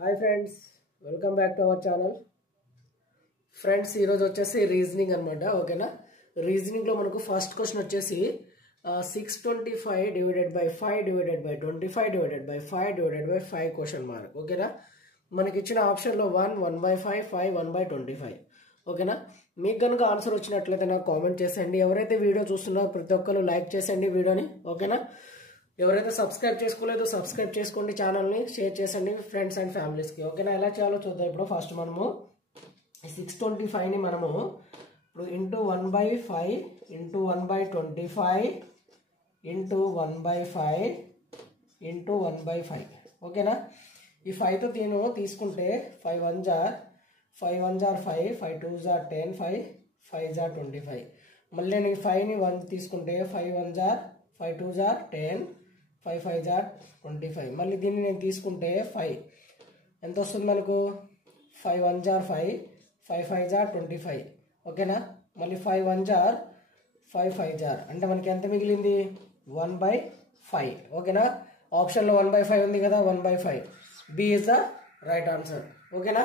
Hi friends, welcome back to our channel. Friends, ఈరోజు వచ్చేసి reasoning అనమాట. ఓకేనా, రీజనింగ్లో మనకు ఫస్ట్ క్వశ్చన్ వచ్చేసి 625 divided by 5 divided by 25 divided by 5 divided by 5 question mark. ఓకేనా, మనకి ఇచ్చిన ఆప్షన్లో 1/5, 5 1/25. ఓకేనా, మీకు కనుక ఆన్సర్ వచ్చినట్లయితే నాకు కామెంట్ చేసేయండి. ఎవరైతే వీడియో చూస్తున్నారో ప్రతి ఒక్కరు లైక్ చేసేయండి వీడియోని. ఓకేనా, ఎవరైతే సబ్స్క్రైబ్ చేసుకోలేదో సబ్స్క్రైబ్ చేసుకోండి, ఛానల్ని షేర్ చేసండి ఫ్రెండ్స్ అండ్ ఫ్యామిలీస్కి. ఓకేనా, ఎలా చేయాలో చూద్దాం. ఇప్పుడు ఫస్ట్ మనము 625ని మనము ఇప్పుడు ఇంటూ 1/5 ఇంటూ 1/25 ఇంటూ 1/5 ఇంటూ 1/5. ఓకేనా, ఈ 5తో తీసుకుంటే 5 1 జార్ 5 1 జార్ 5, 5 2 జార్ 10, 5 జార్ 25. మళ్ళీ నేను 5ని 1 తీసుకుంటే 5 1 జార్ 5 2 జార్ 10, 5 5 జార్ 25. మళ్ళీ దీన్ని నేను తీసుకుంటే 5 ఎంత వస్తుంది మనకు? 5 1 జార్ 5, 5 5 జార్ 25. ఓకేనా, మళ్ళీ 5 1 జార్ 5 5 జార్ అంటే మనకి ఎంత మిగిలింది? 1/5. ఓకేనా, ఆప్షన్లో 1/5 ఉంది కదా, 1/5. B is the right answer. ఓకేనా,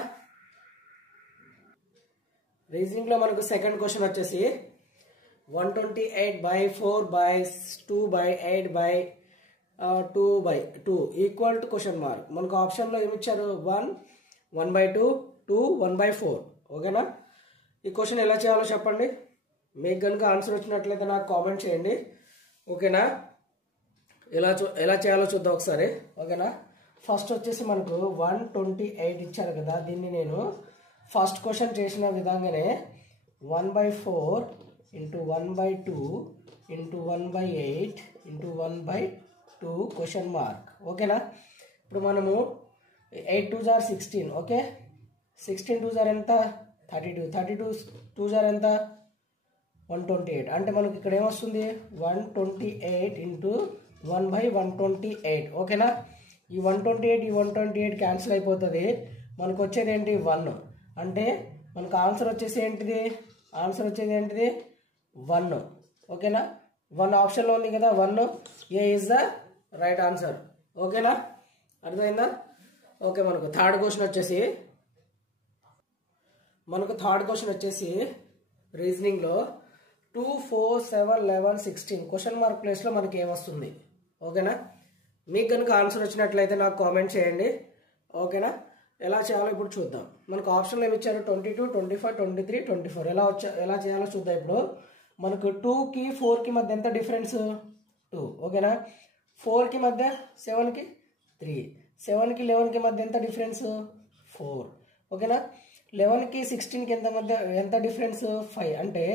రీజనింగ్లో మనకు సెకండ్ క్వశ్చన్ వచ్చేసి 128/4/2/8/2/2 ఈక్వల్ టు క్వశ్చన్ మార్క్. మనకు ఆప్షన్లో ఏమిచ్చారు? 1 1/2 2 1/4. ఓకేనా, ఈ క్వశ్చన్ ఎలా చేయాలో చెప్పండి. మీకు కనుక ఆన్సర్ వచ్చినట్లయితే నాకు కామెంట్ చేయండి. ఓకేనా, ఎలా చేయాలో చూద్దాం ఒకసారి. ఓకేనా, ఫస్ట్ వచ్చేసి మనకు 128 ఇచ్చారు కదా, దీన్ని నేను ఫస్ట్ క్వశ్చన్ చేసిన విధంగానే 1/4 into 1/2 into 1/8 into 1/2 question mark. ఓకేనా, ఇప్పుడు మనము 8 2 జార్ 16. ఓకే, 16 2 జార్ ఎంత? 32. 32 2 జార్ ఎంత? 128. అంటే మనకి ఇక్కడ ఏమొస్తుంది? 128 ఇంటూ 1/128. ఓకేనా, ఈ 128 ఈ 128 క్యాన్సిల్ అయిపోతుంది. మనకు వచ్చేది ఏంటి? 1. అంటే మనకు ఆన్సర్ వచ్చేసి ఏంటిది? ఆన్సర్ వచ్చేది ఏంటిది? 1. ఓకేనా, 1 ఆప్షన్లో ఉంది కదా, 1. ఏ ఇస్ ద రైట్ ఆన్సర్. ఓకేనా, అర్థమైందా? ఓకే, మనకు థర్డ్ క్వశ్చన్ వచ్చేసి రీజనింగ్లో 2 4 7 11 16 క్వశ్చన్ మార్క్ ప్లేస్లో మనకి ఏమొస్తుంది? ఓకేనా, మీకు కనుక ఆన్సర్ వచ్చినట్లయితే నాకు కామెంట్ చేయండి. ఓకేనా, ఎలా చేయాలో ఇప్పుడు చూద్దాం. మనకు ఆప్షన్లో ఏమి ఇచ్చారు? 22 25 23 24. ఎలా చేయాలో చూద్దాం. ఇప్పుడు మనకు 2కి 4కి మధ్య ఎంత డిఫరెన్స్? 2. ఓకేనా, 4కి మధ్య 7కి 3, 7కి 11కి మధ్య ఎంత డిఫరెన్స్? 4. ఓకేనా, 11కి 16కి ఎంత డిఫరెన్స్? 5. అంటే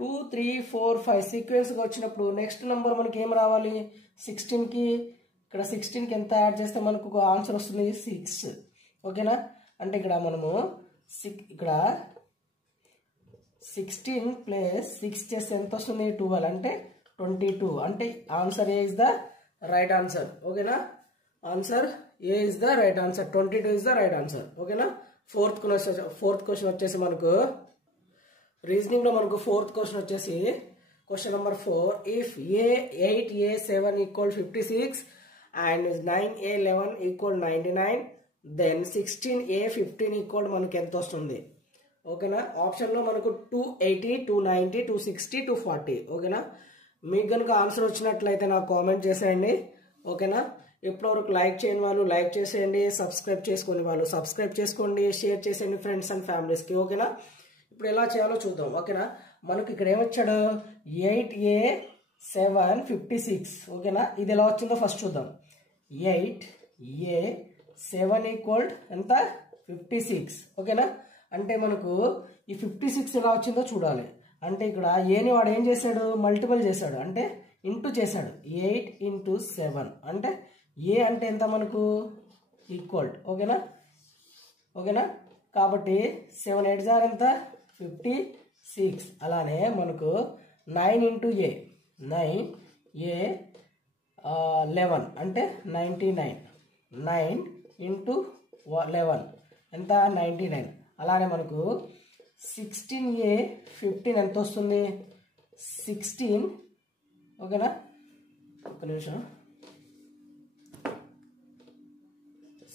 2 3 4 5 సీక్వెన్స్గా వచ్చినప్పుడు నెక్స్ట్ నెంబర్ మనకి ఏం రావాలి? 16కి ఇక్కడ 16కి ఎంత యాడ్ చేస్తే మనకు ఆన్సర్ వస్తుంది? 6. ఓకేనా, అంటే ఇక్కడ మనము ఇక్కడ 16 ప్లస్ 6 చేస్తే ఎంత వస్తుంది? 12. అంటే 22. అంటే answer A is the right answer. ఓకేనా, answer A is the right answer. 22 is the right answer. ఓకేనా, ఫోర్త్ క్వశ్చన్ వచ్చేసి మనకు రీజనింగ్లో మనకు ఫోర్త్ క్వశ్చన్ వచ్చేసి question number 4. If A8A7 equal 56 and 9A11 equal 99, then 16A15 equal మనకి ఎంత వస్తుంది? ఓకేనా, ఆప్షన్లో మనకు 280 290 260 240. ఓకేనా, మీకు కనుక ఆన్సర్ వచ్చినట్లయితే నాకు కామెంట్ చేసేయండి. ఓకేనా, ఇప్పటివరకు లైక్ చేయని వాళ్ళు లైక్ చేసేయండి, సబ్స్క్రైబ్ చేసుకునే వాళ్ళు సబ్స్క్రైబ్ చేసుకోండి, షేర్ చేసేయండి ఫ్రెండ్స్ అండ్ ఫ్యామిలీస్కి. ఓకేనా, ఇప్పుడు ఎలా చేయాలో చూద్దాం. ఓకేనా, మనకి ఇక్కడ ఏమొచ్చాడు? 8A7 56. ఓకేనా, ఇది ఎలా వచ్చిందో ఫస్ట్ చూద్దాం. 8A7 ఈక్వల్ ఎంత? 56. ఓకేనా, అంటే మనకు ఈ 56 ఎలా వచ్చిందో చూడాలి. అంటే ఇక్కడ ఏని వాడు ఏం చేశాడు? మల్టిపుల్ చేశాడు, అంటే ఇంటూ చేశాడు. 8 ఇంటూ 7 అంటే ఏ అంటే ఎంత మనకు? ఈక్వల్. ఓకేనా, కాబట్టి 7 8 జార్ ఎంత? 56. అలానే మనకు 9 ఇంటూ ఏ 9A11 అంటే 99. 9 ఇంటూ 11 ఎంత? 99. అలానే మనకు 16A15 ఎంత వస్తుంది? 16. ఓకేనా, ఒక నిమిషం.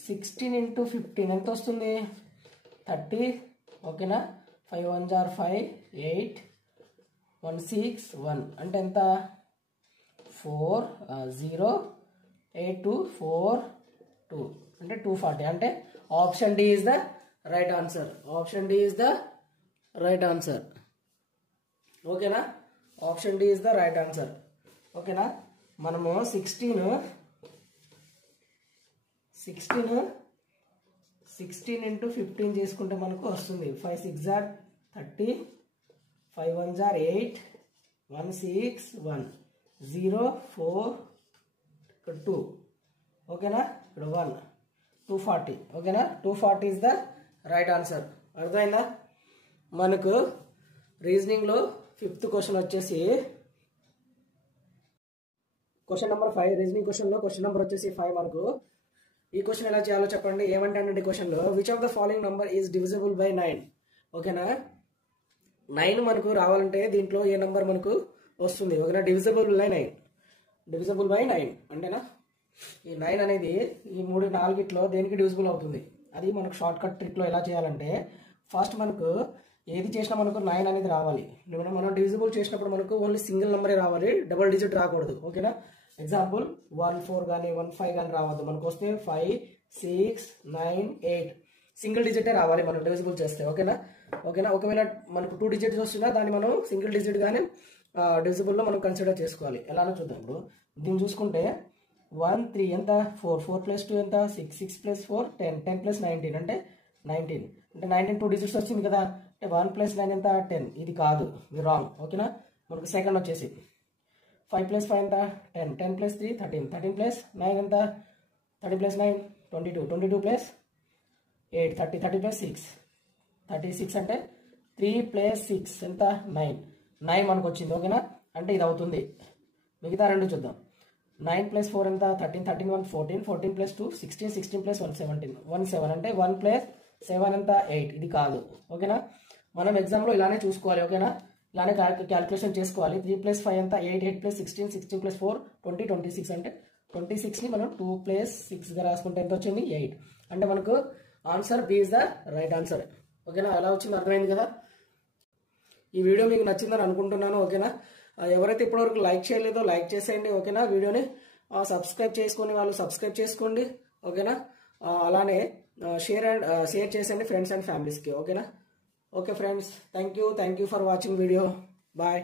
16 into 15 ఎంత వస్తుంది 30 ఓకేనా 5 1 jar 5 8 1 6 1 అంటే ఎంత 4 0 8 2 4 2 అంటే 240 అంటే option D is the right answer option D is the right answer ఓకేనా option D is the right answer ఓకేనా మనము 16 into 15 చేసుకుంటే మనకు వస్తుంది 5 6 jar 30 5 1 jar 8 1 6 1 0 4 ఇక్కడ 2 ఓకేనా ఇక్కడ 1 240 ఓకేనా 240 ఇస్ ద రైట్ ఆన్సర్ అర్థమైందా మనకు రీజనింగ్ లో 5th క్వశ్చన్ వచ్చేసి క్వశ్చన్ నెంబర్ 5 రీజనింగ్ క్వశ్చన్ లో క్వశ్చన్ నెంబర్ వచ్చేసి 5 మనకు ఈ క్వశ్చన్ ఎలా చేయాలో చెప్పండి ఏమంటానండి క్వశ్చన్ లో which of the following number is divisible by 9 ఓకేనా 9 మనకు రావాలంటే దీంట్లో ఏ నంబర్ మనకు వస్తుంది ఓకేనా డివిజిబుల్ బై 9 అంటేనా ఈ 9 అనేది ఈ 3 4గిట్లో దేనికి డివిజిబుల్ అవుతుంది అది మనకు షార్ట్ కట్ ట్రిక్ లో ఎలా చేయాలంటే ఫస్ట్ మనకు ఏది చేసినా మనకు 9 అనేది రావాలి మనం డివిజిబుల్ చేసినప్పుడు మనకు ఓన్లీ సింగిల్ నెంబరే రావాలి డబుల్ డిజిట్ రాకూడదు ఓకేనా ఎగ్జాంపుల్ 1 4 కానీ 1 5 కానీ రావద్దు మనకు వస్తే 5 6 9 8 సింగిల్ డిజిటే రావాలి మనం డివిజిబుల్ చేస్తే ఓకేనా ఒకవేళ మనకు 2 డిజిట్స్ వస్తున్నా దాన్ని మనం సింగిల్ డిజిట్ గానే డివిజిబుల్ లో మనం కన్సిడర్ చేసుకోవాలి ఎలానో చూద్దాం ఇప్పుడు దీన్ని చూసుకుంటే 1 3 ఎంత 4 4 + 2 ఎంత 6 6 + 4 10 10 + 19 అంటే 19 అంటే 19 2 డిజిట్స్ వచ్చింది కదా అంటే 1 + 9 ఎంత 10 ఇది కాదు ఇది రాంగ్ ఓకేనా మనకు సెకండ్ వచ్చేసి 5 + 5 ఎంత 10 10 + 3 13 13 + 9 ఎంత 30 + 9 22 22 + 8 30 30 + 6 36 అంటే 3 + 6 ఎంత 9 9 మనకు వచ్చింది ఓకేనా అంటే ఇది అవుతుంది మిగతా రెండు చూద్దాం 9 + 4 ఎంత 13 13 1 14 14 + 2 16 16 + 1 17 17 అంటే 1 + 7 ఎంత 8 ఇది కాదు ఓకేనా మనం ఎగ్జామ్లో ఇలానే చూసుకోవాలి ఓకేనా ఇలానే క్యాలిక్యులేషన్ చేసుకోవాలి 3 + 5 ఎంత 8 8 + 16 16 + 4 20 26 అంటే 26ని మనం 2 + 6గా రాసుకుంటే ఎంత వచ్చింది 8 అంటే మనకు answer B is the right answer ఓకేనా ఎలా వచ్చింది అర్థమైంది కదా ఈ వీడియో మీకు నచ్చిందని అనుకుంటున్నాను ఓకేనా ఎవరైతే ఇప్పటివరకు లైక్ చేయలేదో లైక్ చేసేయండి ఓకేనా వీడియోని సబ్స్క్రైబ్ చేసుకుని వాళ్ళు సబ్స్క్రైబ్ చేసుకోండి ఓకేనా అలానే షేర్ చేసేయండి ఫ్రెండ్స్ అండ్ ఫ్యామిలీస్కి ఓకేనా okay friends thank you for watching video bye